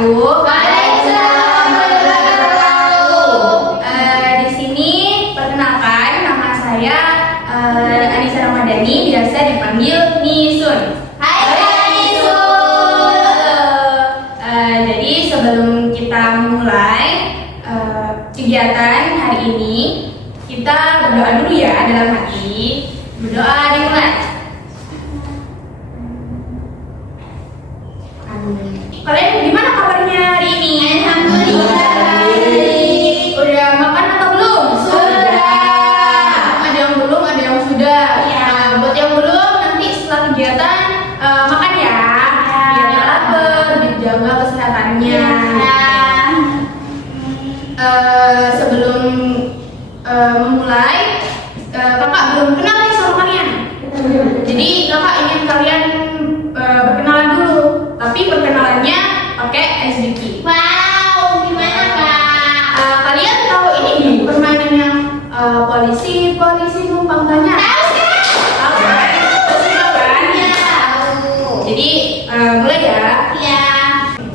wabarakatuh. Waalaikumsalam warahmatullahi wabarakatuh. Di sini perkenalkan nama saya Anissa Ramadhani, biasa dipanggil Nisun. Hai Kak Nisun. Jadi sebelum kita mulai kegiatan hari ini, kita berdoa dulu ya dalam hati. Berdoa dimulai. Kalian gimana kabarnya hari ini? Alhamdulillah. Udah makan atau belum? Sudah. Ada yang belum, ada yang sudah. Ya. Nah, buat yang belum, nanti setelah kegiatan makan ya. Biar nggak lapar, dijaga kesehatannya. Sebelum memulai, kakak belum kenal nih sama kalian. Jadi kakak ingin kalian berkenalan dulu, tapi perkenalannya pakai SDK. Wow, gimana Kak? Kalian tahu ini permainan yang polisi numpang tanya? Tahu Kak? Tahu kan? Tahu kan? Ya. Tahu. Jadi mulai ya. Ya.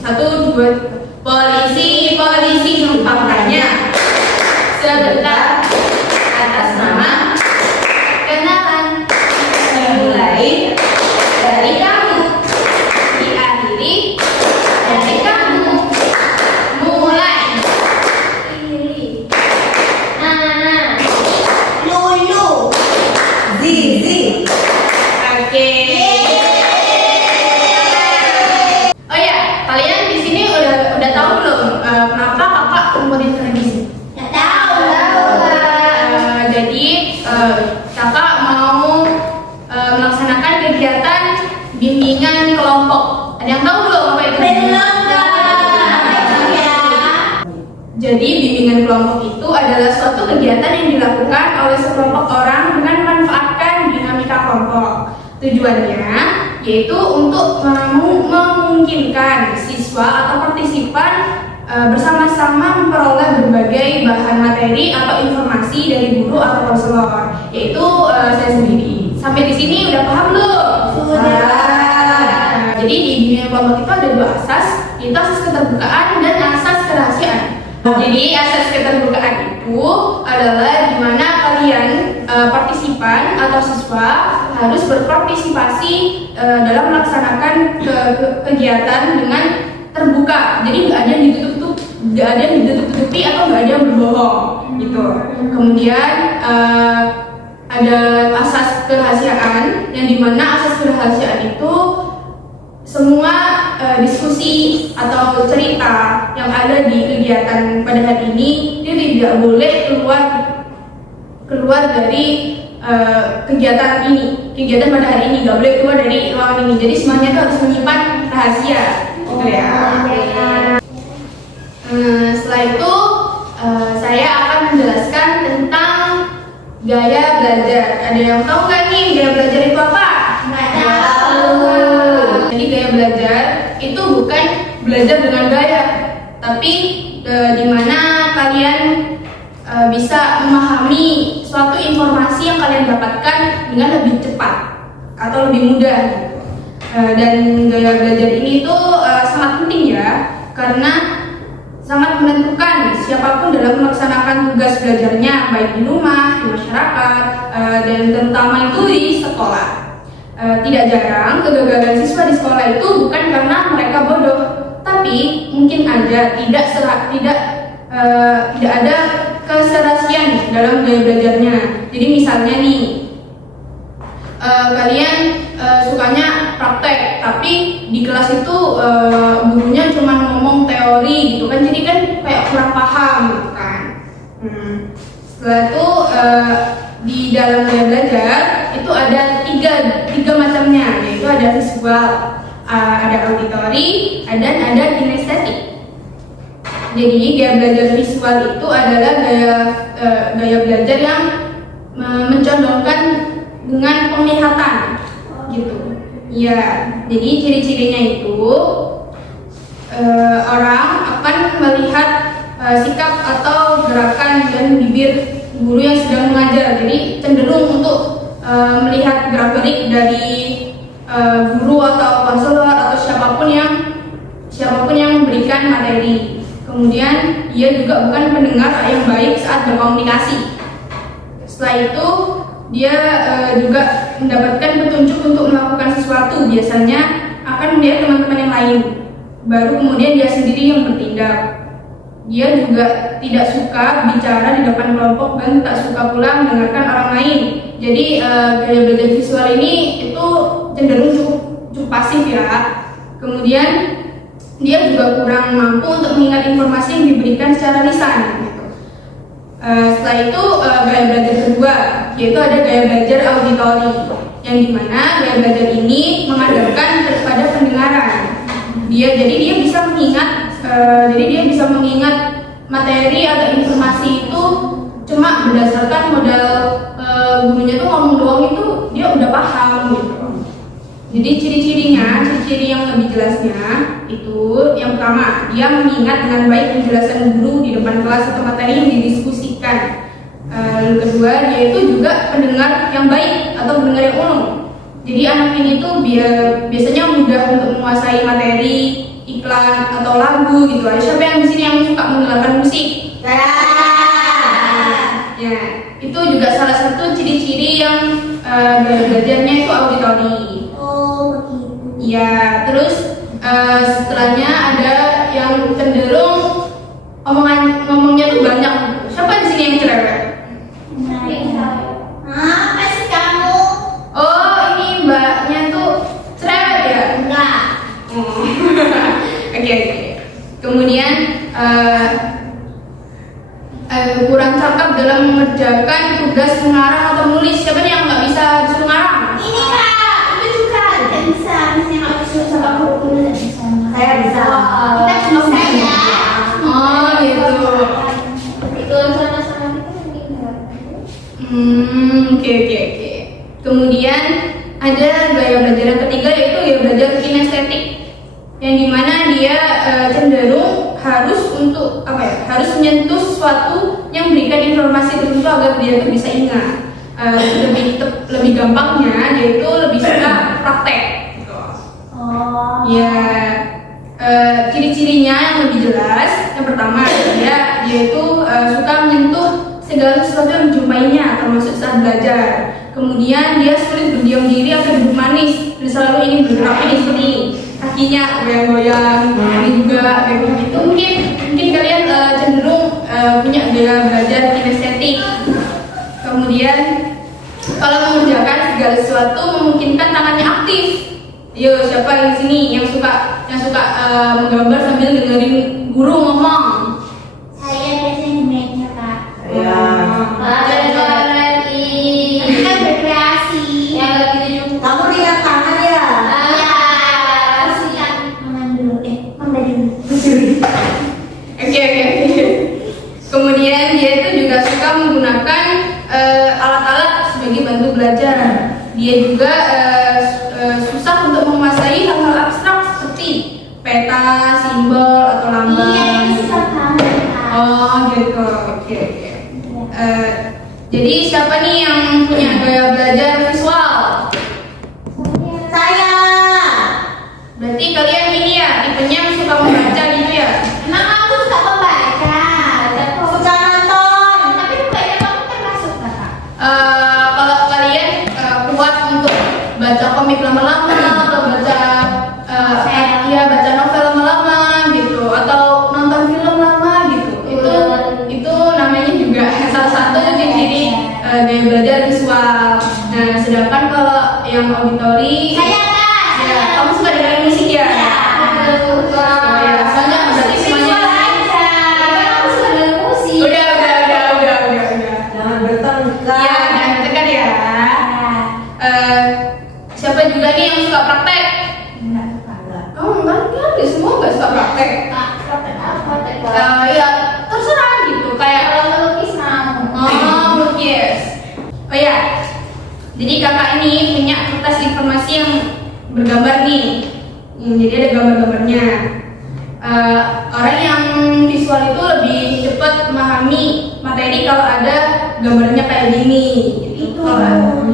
1, 2, polisi numpang tanya. Sebentar, atas nama, kenalan, dimulai dari kamu, diakhiri dari kamu. Mulai. Pilih. Nana. Lulu. Zizi. Oke. Oh ya, kalian di sini udah tahu belum kenapa kakak komponen televisi? Nggak tahu. Jadi kakak mau melaksanakan kegiatan bimbingan kelompok. Ada yang tahu belum apa itu? Belum Kak. Ya. Jadi bimbingan kelompok itu adalah suatu kegiatan yang dilakukan oleh sekelompok orang dengan memanfaatkan dinamika kelompok. Tujuannya yaitu untuk memungkinkan siswa atau partisipan bersama-sama memperoleh berbagai bahan materi atau informasi dari guru atau konselor, yaitu saya sendiri. Sampai di sini udah paham belum? Sudah. Jadi di bimbingan kelompok itu ada 2 asas, yaitu asas keterbukaan dan asas kerahasiaan. Jadi asas keterbukaan itu adalah di mana kalian partisipan atau siswa harus berpartisipasi dalam melaksanakan kegiatan dengan terbuka. Jadi nggak ada yang ditutup-tutupi atau nggak ada yang berbohong gitu. Kemudian ada asas kerahasiaan yang dimana asas kerahasiaan itu semua diskusi atau cerita yang ada di kegiatan pada hari ini itu tidak boleh keluar dari kegiatan pada hari ini, nggak boleh keluar dari ruangan ini. Jadi semuanya itu harus menyimpan rahasia gitu ya. Setelah itu saya akan menjelaskan tentang gaya belajar. Ada yang tahu nggak nih gaya belajar itu apa? Nggak tahu. Jadi gaya belajar itu bukan belajar dengan gaya, tapi di mana kalian bisa memahami suatu informasi yang kalian dapatkan dengan lebih cepat atau lebih mudah gitu. Dan gaya belajar ini itu sangat penting ya, karena sangat menentukan siapapun dalam melaksanakan tugas belajarnya, baik di rumah, di masyarakat, dan terutama itu di sekolah. Tidak jarang kegagalan siswa di sekolah itu bukan karena mereka bodoh, tapi mungkin aja tidak ada keserasian dalam gaya belajarnya. Jadi misalnya nih, kalian sukanya praktek, tapi di kelas itu gurunya cuma ngomong teori gitu kan, jadi kan kayak kurang paham gitu kan. Setelah itu di dalam gaya belajar itu ada tiga macamnya, yaitu ada visual, ada auditori, dan ada kinestetik. Jadi gaya belajar visual itu adalah gaya belajar yang mencondongkan dengan penglihatan gitu. Ya, jadi ciri-cirinya itu orang akan melihat sikap atau gerakan dan bibir guru yang sedang mengajar. Jadi cenderung untuk melihat gerak-gerik dari guru atau konselor atau siapapun yang memberikan materi. Kemudian dia juga bukan pendengar yang baik saat berkomunikasi. Setelah itu dia juga mendapatkan petunjuk untuk melakukan sesuatu, biasanya akan melihat teman-teman yang lain, baru kemudian dia sendiri yang bertindak. Dia juga tidak suka bicara di depan kelompok dan tak suka pula mendengarkan orang lain. Jadi gaya belajar visual ini itu cenderung cukup pasif ya. Kemudian dia juga kurang mampu untuk mengingat informasi yang diberikan secara lisan. Gitu. Setelah itu gaya belajar kedua, yaitu ada gaya belajar auditori, yang dimana gaya belajar ini mengandalkan pada pendengaran. Jadi dia bisa mengingat materi atau informasi itu cuma berdasarkan modal gurunya tuh ngomong doang, itu dia udah paham gitu. Jadi ciri yang lebih jelasnya itu yang pertama, dia mengingat dengan baik penjelasan guru di depan kelas atau materi yang didiskusikan. Lalu kedua, dia itu juga pendengar yang baik atau pendengar yang umum. Jadi anak ini tuh biasanya mudah untuk menguasai materi, iklan atau lagu gitu. Ada siapa yang di sini yang suka mendengarkan musik? Ya, itu juga salah satu ciri-ciri yang gaya belajarnya itu auditori. Ya, terus setelahnya ada yang cenderung ngomongnya tuh banyak. Siapa di sini yang cerewet? Apa sih kamu? Oh, ini mbaknya tuh cerewet ya? Enggak. Oke. Kemudian kurang cakap dalam mengerjakan tugas mengarang atau menulis. Siapa nih yang nggak bisa disuruh ngarang? Ini kak, itu juga tidak bisa. Misalnya kalau disuruh sama guru tidak bisa. Saya bisa. Kita bisa ya. Oh gitu. Itu sama-sama kita meninggal. Oke. Kemudian ada gaya belajar yang ketiga, yaitu gaya belajar kinestetik, yang dimana dia cenderung harus menyentuh sesuatu yang memberikan informasi tertentu agar dia tuh bisa ingat. Lebih gampangnya dia itu lebih suka praktek. Gitu. Ya, ciri-cirinya yang lebih jelas, yang pertama dia itu suka menyentuh segala sesuatu yang dijumpainya, termasuk saat belajar. Kemudian dia sulit berdiam diri atau duduk manis, dan selalu ingin bergerak ini seperti ini, kakinya goyang-goyang, ini juga kayak begitu. Mungkin kalian cenderung punya gaya belajar kinestetik. Kemudian kalau mengerjakan segala sesuatu memungkinkan tangannya aktif. Yo, siapa yang di sini yang suka menggambar sambil dengerin guru ngomong? Saya biasanya mainnya kak. Ya. Tapi kan berkreasi. Ya gitu juga. Kamu lihat tangan ya? Harus lihat tangan dulu. Mama dulu. Oke. Kemudian dia itu juga suka menggunakan alat-alat sebagai bantu belajar. Dia juga susah untuk menguasai hal-hal abstrak seperti peta, simbol atau lambang. Iya, itu susah banget kak. Oh gitu. Oke. Jadi siapa nih yang punya gaya belajar visual? Saya. Berarti kalian ini ya tipenya yang suka membaca gitu ya? Emang aku suka membaca. Suka nonton. Tapi membaca kamu termasuk kakak. Kalau kalian kuat untuk baca komik lama-lama atau baca baca novel lama-lama gitu, atau nonton film lama gitu, itu namanya juga salah satu ciri gaya belajar visual. Nah, sedangkan kalau yang auditori, Saya kak. ya kamu suka dengerin musik ya? Ya, soalnya berarti semuanya. Aku suka dengerin musik. Udah. Jangan bertengkar. Iya, dan tekan ya. Siapa juga nih yang suka praktek? Kamu enggak semua nggak suka praktek. Ya terserah gitu, kayak melukis. Oh ya, jadi kakak ini punya kertas informasi yang bergambar nih. Jadi ada gambar-gambarnya. Orang yang visual itu lebih cepat memahami materi kalau ada gambarnya kayak gini. Gitu. Kalau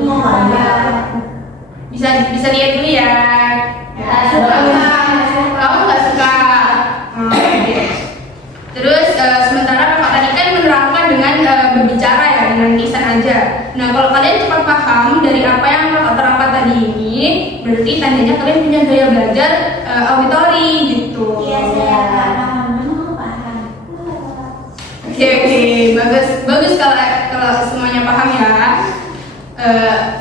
bisa lihat dulu ya. Suka. Kamu nggak suka? Oke. berarti tandanya kalian punya gaya belajar auditori gitu. Iya, saya paham. Memang paham. Oke, bagus kalau semuanya paham ya.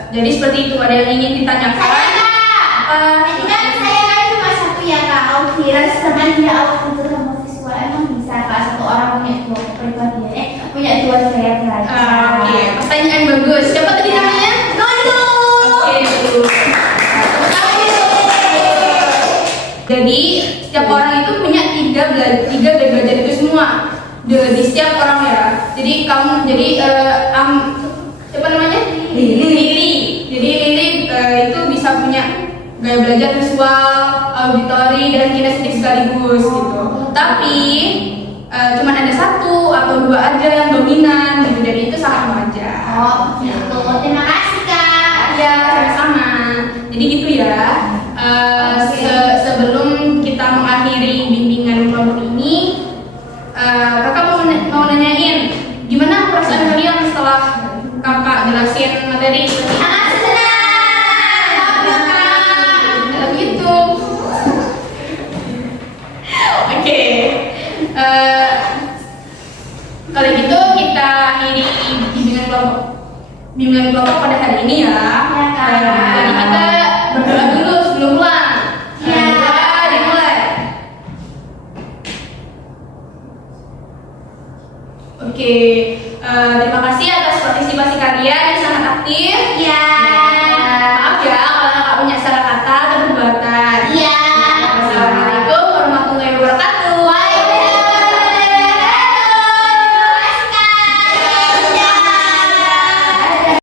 Jadi seperti itu, ada yang ingin ditanyakan? Tadi kan saya kan cuma satu ya Kak, Aukira sedangkan dia Aukira sama visual emang bisa Kak, satu orang punya dua kepribadian, punya dua gaya belajar. Oke, pertanyaan bagus. Siapa tadi namanya? Nono. Oke, bagus. Jadi setiap orang itu punya tiga gaya belajar itu semua di setiap orang ya. Jadi siapa namanya? Lili. Jadi Lili itu bisa punya gaya belajar visual, auditori, dan kinestetik sekaligus gitu. Tapi cuman ada satu atau dua aja yang dominan gitu. Jadi itu sangat wajar. Oh, gitu. Terima kasih Kak. Ya, sama-sama. Jadi gitu ya. Sebelum kita mengakhiri bimbingan kelompok ini, kakak mau nanyain gimana perasaan kalian setelah kakak jelasin materi? Sangat senang. Kalau gitu. Oke. Kalau gitu kita akhiri bimbingan kelompok pada hari ini ya. Ya, Kak. Jadi kita berdoa dulu sebelum pulang. Ya. Dimulai. Oke, terima kasih atas partisipasi kalian yang sangat aktif. Ya.